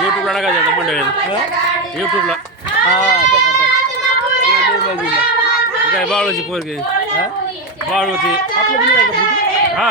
யூடியூப்ல நடக்காது அந்த யூடியூப்ல ஆ काय बाळूची पोरगी बाळू ती हा